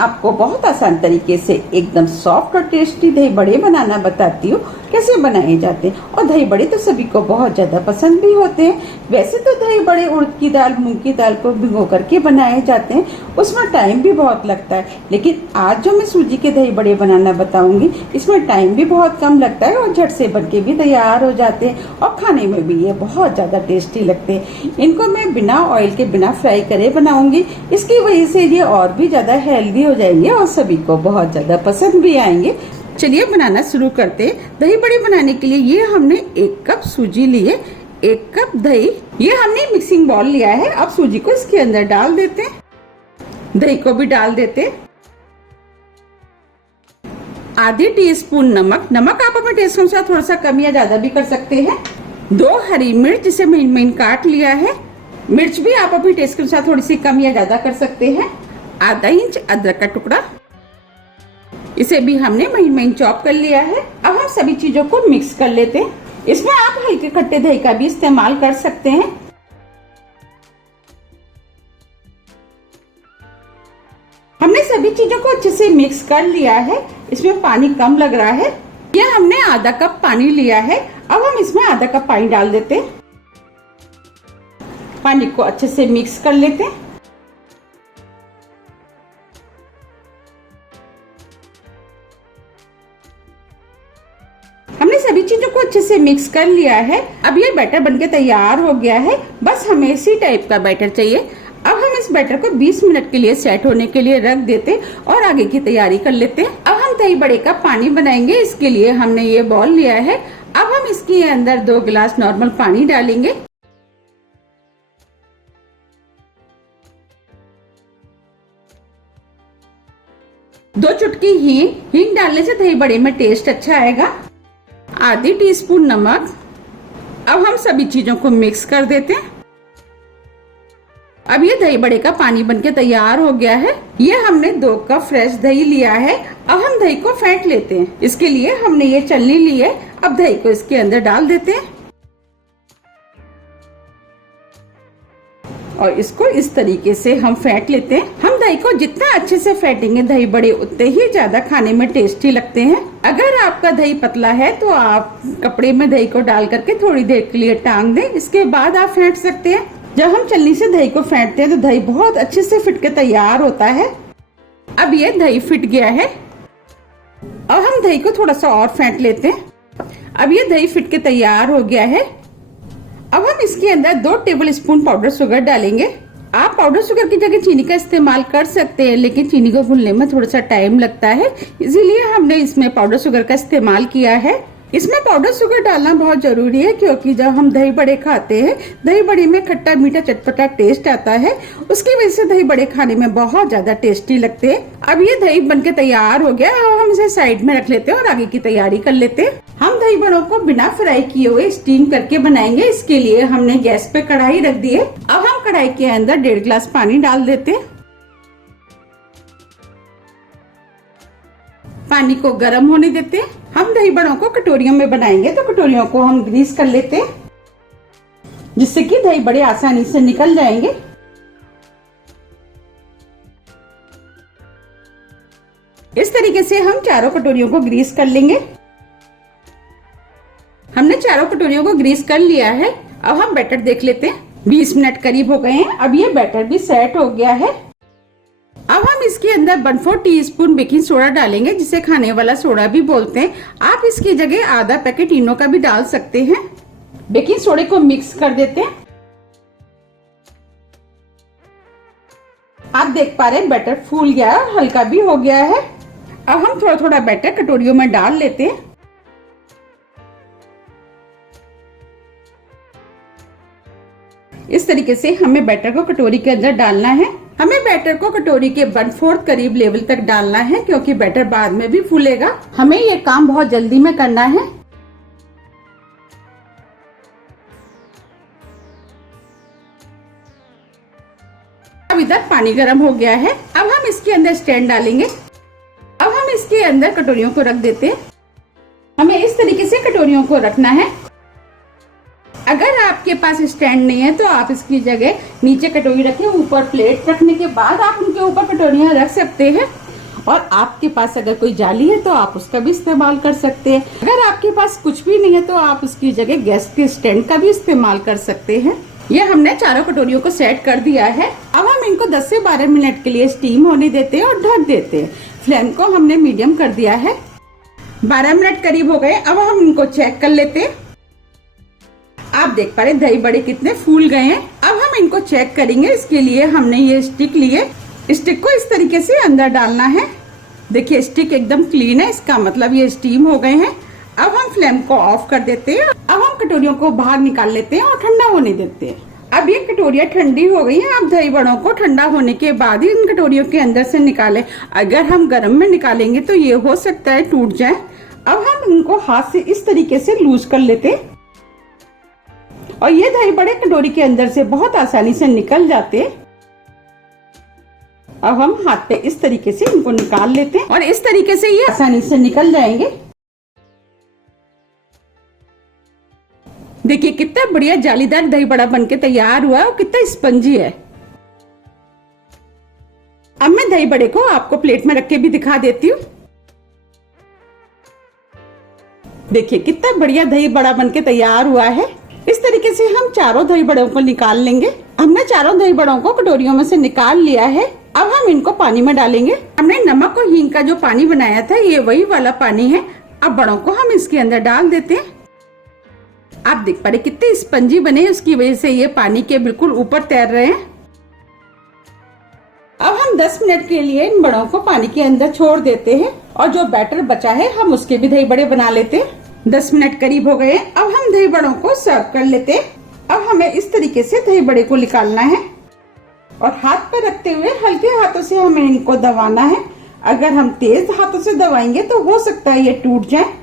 आपको बहुत आसान तरीके से एकदम सॉफ्ट और टेस्टी दही बड़े बनाना बताती हूँ कैसे बनाए जाते हैं। और दही बड़े तो सभी को बहुत ज्यादा पसंद भी होते हैं। वैसे तो दही बड़े उड़द की दाल, मूंग की दाल को भिगो करके बनाए जाते हैं, उसमें टाइम भी बहुत लगता है। लेकिन आज जो मैं सूजी के दही बड़े बनाना बताऊंगी, इसमें टाइम भी बहुत कम लगता है और झट से बन के भी तैयार हो जाते हैं और खाने में भी ये बहुत ज्यादा टेस्टी लगते हैं। इनको मैं बिना ऑयल के, बिना फ्राई करे बनाऊंगी। इसकी वजह से ये और भी ज्यादा हेल्दी हो जाएंगे और सभी को बहुत ज्यादा पसंद भी आएंगे। चलिए बनाना शुरू करते हैं। दही बड़े बनाने के लिए ये हमने 1 कप सूजी लिए, 1 कप दही, ये हमने मिक्सिंग बाउल लिया है। अब सूजी को इसके अंदर डाल देते हैं, दही को भी डाल देते हैं। आधी टीस्पून नमक, नमक आप अपने टेस्ट के अनुसार थोड़ा सा कम या ज्यादा भी कर सकते हैं। 2 हरी मिर्च जिसे महीन महीन काट लिया है, मिर्च भी आप अपने टेस्ट के अनुसार थोड़ी सी कम या ज्यादा कर सकते हैं। आधा इंच अदरक का टुकड़ा, इसे भी हमने महीन महीन चॉप कर लिया है। अब हम सभी चीजों को मिक्स कर लेते हैं। इसमें आप हल्के खट्टे दही का भी इस्तेमाल कर सकते हैं। हमने सभी चीजों को अच्छे से मिक्स कर लिया है। इसमें पानी कम लग रहा है। यह हमने आधा कप पानी लिया है। अब हम इसमें आधा कप पानी डाल देते हैं। पानी को अच्छे से मिक्स कर लेते हैं। हमने सभी चीजों को अच्छे से मिक्स कर लिया है। अब ये बैटर बनके तैयार हो गया है। बस हमें इसी टाइप का बैटर चाहिए। अब हम इस बैटर को 20 मिनट के लिए सेट होने के लिए रख देते और आगे की तैयारी कर लेते हैं। अब हम दही बड़े का पानी बनाएंगे। इसके लिए हमने ये बॉल लिया है। अब हम इसके अंदर 2 गिलास नॉर्मल पानी डालेंगे। दो चुटकी हींग डालने से दही बड़े में टेस्ट अच्छा आएगा। आधी टीस्पून नमक। अब हम सभी चीजों को मिक्स कर देते हैं। अब ये दही बड़े का पानी बनके तैयार हो गया है। ये हमने 2 कप फ्रेश दही लिया है। अब हम दही को फेंट लेते हैं। इसके लिए हमने ये छलनी ली है। अब दही को इसके अंदर डाल देते हैं और इसको इस तरीके से हम फेंट लेते हैं। हम दही को जितना अच्छे से फेंटेंगे दही बड़े उतने ही ज्यादा खाने में टेस्टी लगते हैं। अगर आपका दही पतला है तो आप कपड़े में दही को डाल करके थोड़ी देर के लिए टांग दें, इसके बाद आप फेंट सकते हैं। जब हम छलनी से दही को फेंटते हैं तो दही बहुत अच्छे से फिट के तैयार होता है। अब ये दही फिट गया है। अब हम दही को थोड़ा सा और फेंट लेते हैं। अब ये दही फिट के तैयार हो गया है। अब हम इसके अंदर 2 टेबल स्पून पाउडर शुगर डालेंगे। आप पाउडर शुगर की जगह चीनी का इस्तेमाल कर सकते हैं, लेकिन चीनी को भूनने में थोड़ा सा टाइम लगता है, इसीलिए हमने इसमें पाउडर शुगर का इस्तेमाल किया है। इसमें पाउडर शुगर डालना बहुत जरूरी है, क्योंकि जब हम दही बड़े खाते हैं, दही बड़े में खट्टा मीठा चटपटा टेस्ट आता है। उसकी वजह से दही बड़े खाने में बहुत ज्यादा टेस्टी लगते हैं। अब ये दही बनके तैयार हो गया। अब हम इसे साइड में रख लेते हैं और आगे की तैयारी कर लेते हैं। हम दही बड़ों को बिना फ्राई किए हुए स्टीम करके बनाएंगे। इसके लिए हमने गैस पे कढ़ाई रख दी है। अब हम कढ़ाई के अंदर 1.5 गिलास पानी डाल देते हैं। पानी को गर्म होने देते हैं। हम दही बड़ों को कटोरियों में बनाएंगे, तो कटोरियों को हम ग्रीस कर लेते हैं, जिससे कि दही बड़े आसानी से निकल जाएंगे। इस तरीके से हम चारों कटोरियों को ग्रीस कर लेंगे। हमने चारों कटोरियों को ग्रीस कर लिया है। अब हम बैटर देख लेते हैं। 20 मिनट करीब हो गए हैं। अब ये बैटर भी सेट हो गया है। अब हम इसके अंदर 1/4 टीस्पून बेकिंग सोडा डालेंगे, जिसे खाने वाला सोडा भी बोलते हैं। आप इसकी जगह आधा पैकेट इनो का भी डाल सकते हैं। बेकिंग सोडे को मिक्स कर देते हैं। आप देख पा रहे हैं बैटर फूल गया है, हल्का भी हो गया है। अब हम थोड़ा थोड़ा बैटर कटोरियों में डाल लेते हैं। इस तरीके से हमें बैटर को कटोरी के अंदर डालना है। हमें बैटर को कटोरी के 1/4 करीब लेवल तक डालना है, क्योंकि बैटर बाद में भी फूलेगा। हमें ये काम बहुत जल्दी में करना है। अब इधर पानी गर्म हो गया है। अब हम इसके अंदर स्टैंड डालेंगे। अब हम इसके अंदर कटोरियों को रख देते हैं। हमें इस तरीके से कटोरियों को रखना है। अगर आपके पास स्टैंड नहीं है तो आप इसकी जगह नीचे कटोरी रखें, ऊपर प्लेट रखने के बाद आप उनके ऊपर कटोरियां रख सकते हैं। और आपके पास अगर कोई जाली है तो आप उसका भी इस्तेमाल कर सकते हैं। अगर आपके पास कुछ भी नहीं है तो आप उसकी जगह गैस के स्टैंड का भी इस्तेमाल कर सकते हैं। ये हमने चारों कटोरियों को सेट कर दिया है। अब हम इनको 10 से 12 मिनट के लिए स्टीम होने देते हैं और ढक देते हैं। फ्लेम को हमने मीडियम कर दिया है। 12 मिनट करीब हो गए। अब हम इनको चेक कर लेते हैं। आप देख पा रहे दही बड़े कितने फूल गए हैं। अब हम इनको चेक करेंगे। इसके लिए हमने ये स्टिक लिए। स्टिक को इस तरीके से अंदर डालना है। देखिए स्टिक एकदम क्लीन है, इसका मतलब ये स्टीम हो गए हैं। अब हम फ्लेम को ऑफ कर देते हैं। अब हम कटोरियों को बाहर निकाल लेते हैं और ठंडा होने देते हैं। अब ये कटोरियाँ ठंडी हो गई हैं। आप दही बड़ों को ठंडा होने के बाद ही इन कटोरियों के अंदर से निकालें। अगर हम गर्म में निकालेंगे तो ये हो सकता है टूट जाए। अब हम इनको हाथ से इस तरीके से लूज कर लेते हैं और ये दही बड़े कटोरी के अंदर से बहुत आसानी से निकल जाते हैं। अब हम हाथ पे इस तरीके से इनको निकाल लेते हैं और इस तरीके से ये आसानी से निकल जाएंगे। देखिए कितना बढ़िया जालीदार दही बड़ा बनके तैयार हुआ है और कितना स्पंजी है। अब मैं दही बड़े को आपको प्लेट में रख के भी दिखा देती हूँ। देखिए कितना बढ़िया दही बड़ा बनके तैयार हुआ है। इस तरीके से हम चारों दही बड़ों को निकाल लेंगे। हमने चारों दही बड़ों को कटोरियों में से निकाल लिया है। अब हम इनको पानी में डालेंगे। हमने नमक और हींग का जो पानी बनाया था ये वही वाला पानी है। अब बड़ों को हम इसके अंदर डाल देते हैं। आप देख पा रहे कितने स्पंजी बने, उसकी वजह से ये पानी के बिल्कुल ऊपर तैर रहे हैं। अब हम 10 मिनट के लिए इन बड़ों को पानी के अंदर छोड़ देते हैं और जो बैटर बचा है हम उसके भी दही बड़े बना लेते हैं। 10 मिनट करीब हो गए। अब हम दही बड़ों को सर्व कर लेते हैं। अब हमें इस तरीके से दही बड़े को निकालना है और हाथ पर रखते हुए हल्के हाथों से हमें इनको दबाना है। अगर हम तेज हाथों से दबाएंगे तो हो सकता है ये टूट जाए।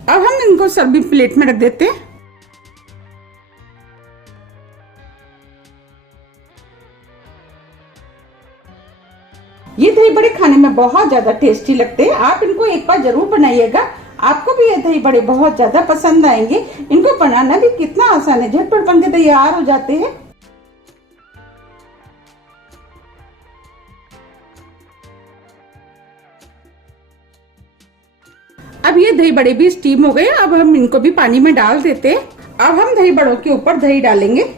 अब हम इनको सर्विंग प्लेट में रख देते हैं। ये दही बड़े खाने में बहुत ज्यादा टेस्टी लगते हैं। आप इनको एक बार जरूर बनाइएगा, आपको भी ये दही बड़े बहुत ज्यादा पसंद आएंगे। इनको बनाना भी कितना आसान है, झटपट बनके तैयार हो जाते हैं। अब ये दही बड़े भी स्टीम हो गए। अब हम इनको भी पानी में डाल देते हैं। अब हम दही बड़ों के ऊपर दही डालेंगे।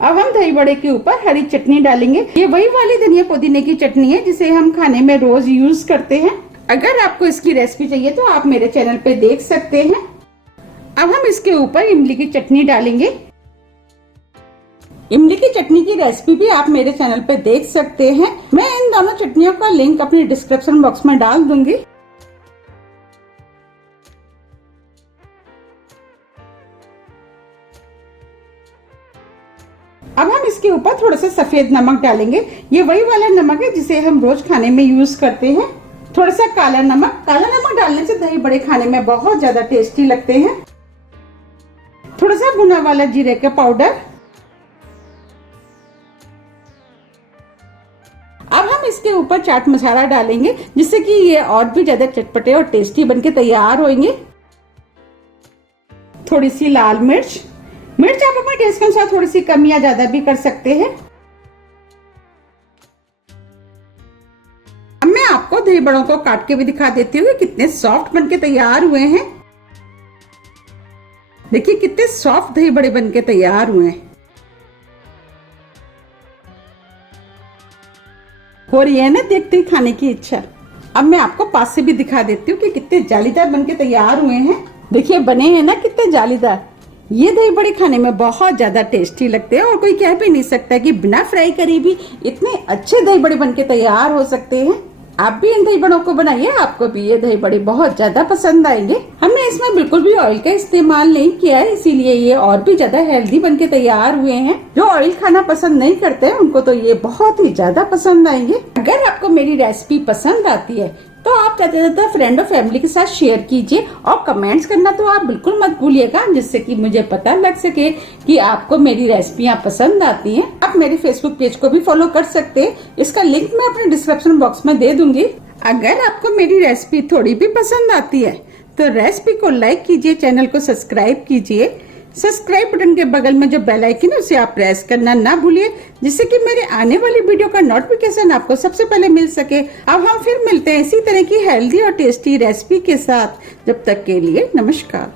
अब हम दही बड़े के ऊपर हरी चटनी डालेंगे। ये वही वाली धनिया पुदीने की चटनी है जिसे हम खाने में रोज यूज करते हैं। अगर आपको इसकी रेसिपी चाहिए तो आप मेरे चैनल पे देख सकते हैं। अब हम इसके ऊपर इमली की चटनी डालेंगे। इमली की चटनी की रेसिपी भी आप मेरे चैनल पे देख सकते हैं। मैं इन दोनों चटनियों का लिंक अपने डिस्क्रिप्शन बॉक्स में डाल दूंगी। अब हम इसके ऊपर थोड़ा सा सफेद नमक डालेंगे। ये वही वाला नमक है जिसे हम रोज खाने में यूज करते हैं। थोड़ा सा काला नमक डालने से दही बड़े खाने में बहुत ज्यादा टेस्टी लगते हैं। थोड़ा सा भुना वाला जीरे का पाउडर। अब हम इसके ऊपर चाट मसाला डालेंगे जिससे कि ये और भी ज्यादा चटपटे और टेस्टी बनके तैयार होंगे। थोड़ी सी लाल मिर्च आप अपने टेस्ट के अनुसार थोड़ी सी कम या ज्यादा भी कर सकते हैं। अब मैं आपको दही बड़ों को काट के भी दिखा देती हूँ कितने सॉफ्ट बनके तैयार हुए हैं। देखिए कितने सॉफ्ट दही बड़े बनके तैयार हुए हैं। हो रही है ना देखते ही खाने की इच्छा। अब मैं आपको पास से भी दिखा देती हूँ कि कितने जालीदार बनके तैयार हुए हैं। देखिए बने हैं ना कितने जालीदार। ये दही बड़े खाने में बहुत ज्यादा टेस्टी लगते हैं और कोई कह भी नहीं सकता कि बिना फ्राई करे भी इतने अच्छे दही बड़े बनके तैयार हो सकते हैं। आप भी इन दही बड़ों को बनाइए, आपको भी ये दही बड़े बहुत ज्यादा पसंद आएंगे। हमने इसमें बिल्कुल भी ऑयल का इस्तेमाल नहीं किया है, इसीलिए ये और भी ज्यादा हेल्दी बनके तैयार हुए हैं। जो ऑयल खाना पसंद नहीं करते हैं उनको तो ये बहुत ही ज्यादा पसंद आएंगे। अगर आपको मेरी रेसिपी पसंद आती है तो आप ज्यादा से ज्यादा फ्रेंड और फैमिली के साथ शेयर कीजिए और कमेंट्स करना तो आप बिल्कुल मत भूलिएगा, जिससे कि मुझे पता लग सके कि आपको मेरी रेसिपियां पसंद आती हैं। आप मेरे फेसबुक पेज को भी फॉलो कर सकते हैं, इसका लिंक मैं अपने डिस्क्रिप्शन बॉक्स में दे दूंगी। अगर आपको मेरी रेसिपी थोड़ी भी पसंद आती है तो रेसिपी को लाइक कीजिए, चैनल को सब्सक्राइब कीजिए। सब्सक्राइब बटन के बगल में जो बेल आइकन है उसे आप प्रेस करना ना भूलिए, जिससे कि मेरे आने वाली वीडियो का नोटिफिकेशन आपको सबसे पहले मिल सके। अब हम फिर मिलते हैं इसी तरह की हेल्दी और टेस्टी रेसिपी के साथ। जब तक के लिए नमस्कार।